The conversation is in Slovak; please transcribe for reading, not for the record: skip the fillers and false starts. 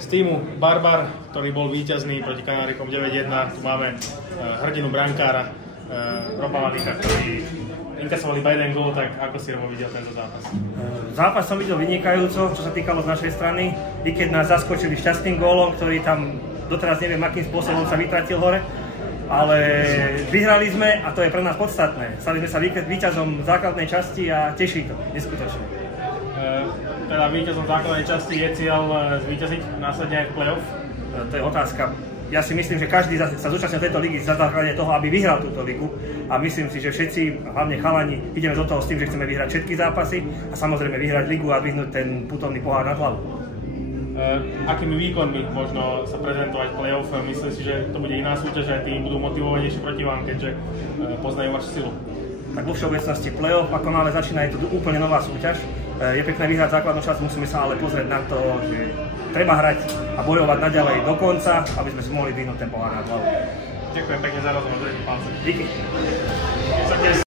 z týmu Barbar, ktorý bol víťazný proti Kanárikom 9-1. Tu máme hrdinu brankára Roba Ladika, ktorý inkasovali iba jeden gól, tak ako si Robo videl tento zápas? Zápas som videl vynikajúco, čo sa týkalo z našej strany, i keď nás zaskočili šťastným gólom, ktorý tam doteraz neviem, akým spôsobom sa vytratil hore. Ale vyhrali sme a to je pre nás podstatné. Stali sme sa víťazom základnej časti a teší to, neskutočne. Teda víťazom základnej časti je cieľ zvíťaziť následne aj v play-off? To je otázka. Ja si myslím, že každý sa zúčastnil tejto ligy za základe toho, aby vyhral túto ligu. A myslím si, že všetci, hlavne chalani, ideme do toho s tým, že chceme vyhrať všetky zápasy a samozrejme vyhrať ligu a vyhnúť ten putovný pohár nad hlavu. Akými výkonmi možno sa prezentovať play-off? Myslím si, že to bude iná súťaž a tí budú motivovanejší proti vám, keďže poznajú vašu silu. Tak vo všeobecnosti play-off, ako náhle začína, je to úplne nová súťaž. Je pekné vyhrať základnú časť, musíme sa ale pozrieť na to, že treba hrať a bojovať naďalej do konca, aby sme si mohli vyhnúť ten pohár nad hlavu. Ďakujem pekne za rozhovor, držím palce. Díky.